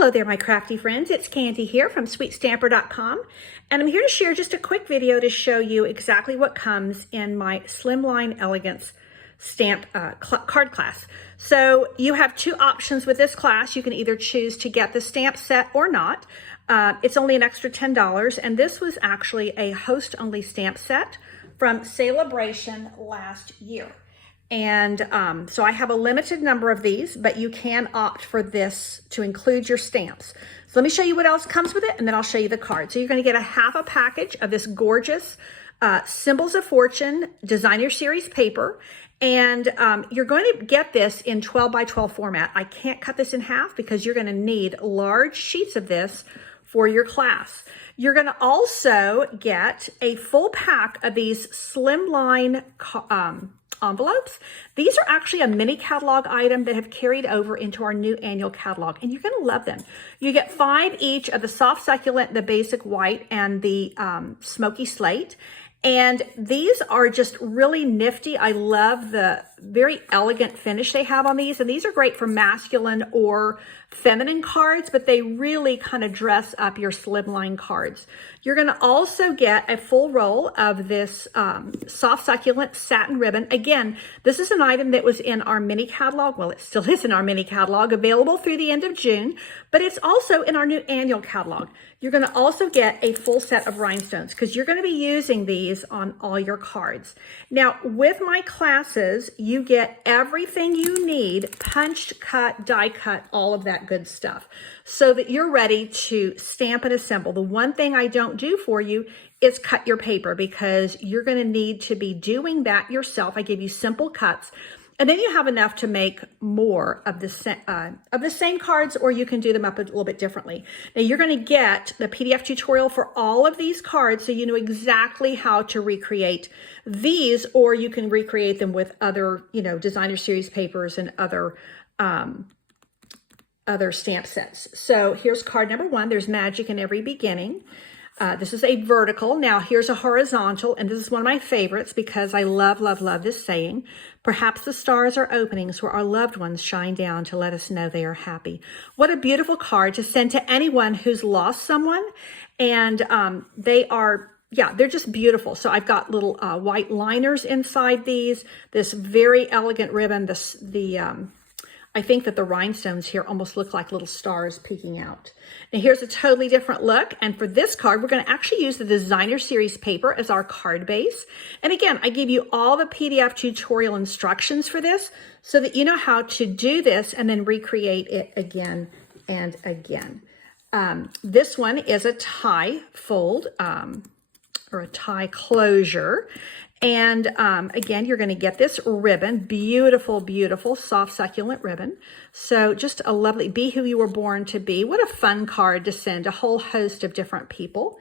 Hello there, my crafty friends. It's Candy here from sweetstamper.com, and I'm here to share just a quick video to show you exactly what comes in my Slimline Elegance stamp card class. So you have two options with this class. You can either choose to get the stamp set or not. It's only an extra $10, and this was actually a host-only stamp set from Celebration last year. And so I have a limited number of these, but you can opt for this to include your stamps. So let me show you what else comes with it, and then I'll show you the card. So you're going to get a half a package of this gorgeous Symbols of Fortune Designer Series paper. And you're going to get this in 12 by 12 format. I can't cut this in half because you're going to need large sheets of this for your class. You're going to also get a full pack of these Slimline envelopes. These are actually a mini catalog item that have carried over into our new annual catalog, and you're going to love them. You get 5 each of the soft succulent, the basic white, and the smoky slate. And these are just really nifty. I love the very elegant finish they have on these. And these are great for masculine or feminine cards, but they really kind of dress up your Slimline cards. You're going to also get a full roll of this soft succulent satin ribbon. Again, this is an item that was in our mini catalog. Well, it still is in our mini catalog, available through the end of June, but it's also in our new annual catalog. You're going to also get a full set of rhinestones because you're going to be using these on all your cards. Now, with my classes, you get everything you need, punched, cut, die cut, all of that good stuff, so that you're ready to stamp and assemble. The one thing I don't do for you is cut your paper, because you're going to need to be doing that yourself. I give you simple cuts, and then you have enough to make more of the same cards, or you can do them up a little bit differently. Now, you're going to get the PDF tutorial for all of these cards, so you know exactly how to recreate these, or you can recreate them with other, designer series papers and other stamp sets. So here's card number 1. There's magic in every beginning. This is a vertical. Now here's a horizontal, and this is one of my favorites because I love, love, love this saying. Perhaps the stars are openings where our loved ones shine down to let us know they are happy. What a beautiful card to send to anyone who's lost someone, and they're just beautiful. So I've got little white liners inside these, this very elegant ribbon, I think that the rhinestones here almost look like little stars peeking out. Now here's a totally different look. And for this card, we're going to actually use the Designer Series paper as our card base. And again, I give you all the PDF tutorial instructions for this so that you know how to do this and then recreate it again and again. This one is a tie fold or a tie closure. And again, you're going to get this ribbon, beautiful, beautiful, soft, succulent ribbon. So just a lovely, be who you were born to be. What a fun card to send a whole host of different people.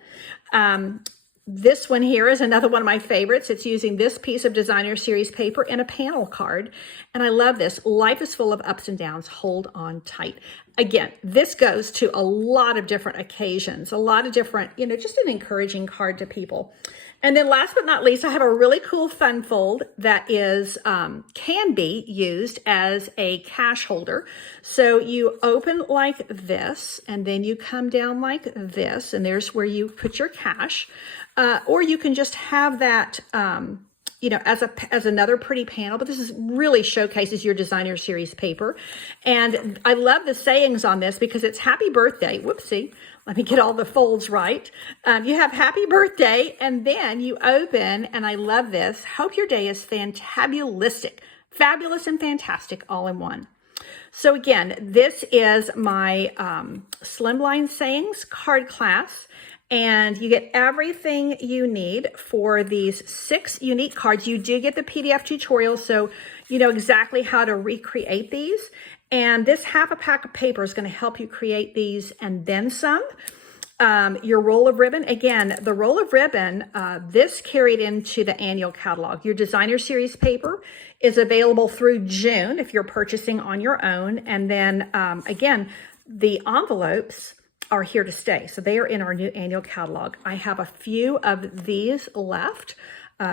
This one here is another one of my favorites. It's using this piece of Designer Series paper in a panel card. And I love this. Life is full of ups and downs. Hold on tight. Again, this goes to a lot of different occasions, a lot of different, just an encouraging card to people. And then last but not least, I have a really cool fun fold that is can be used as a cash holder. So you open like this, and then you come down like this, and there's where you put your cash. Or you can just have that, as another pretty panel, but this is really showcases your Designer Series paper. And I love the sayings on this because it's happy birthday. Whoopsie. Let me get all the folds right. You have happy birthday, and then you open, and I love this. Hope your day is fantabulistic, fabulous and fantastic all in one. So again, this is my Slimline Sayings card class. And you get everything you need for these 6 unique cards. You do get the PDF tutorial, so you know exactly how to recreate these. And this half a pack of paper is going to help you create these and then some. Your roll of ribbon, again, the roll of ribbon, this carried into the annual catalog. Your Designer Series paper is available through June if you're purchasing on your own. And then, again, the envelopes are here to stay. So they are in our new annual catalog. I have a few of these left.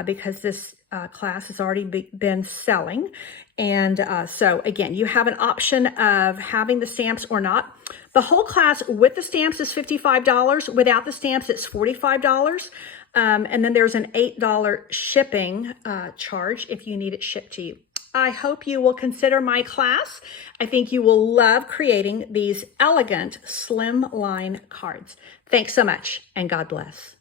because this class has already been selling. And so again, you have an option of having the stamps or not. The whole class with the stamps is $55. Without the stamps, it's $45. And then there's an $8 shipping charge if you need it shipped to you. I hope you will consider my class. I think you will love creating these elegant slimline cards. Thanks so much, and God bless.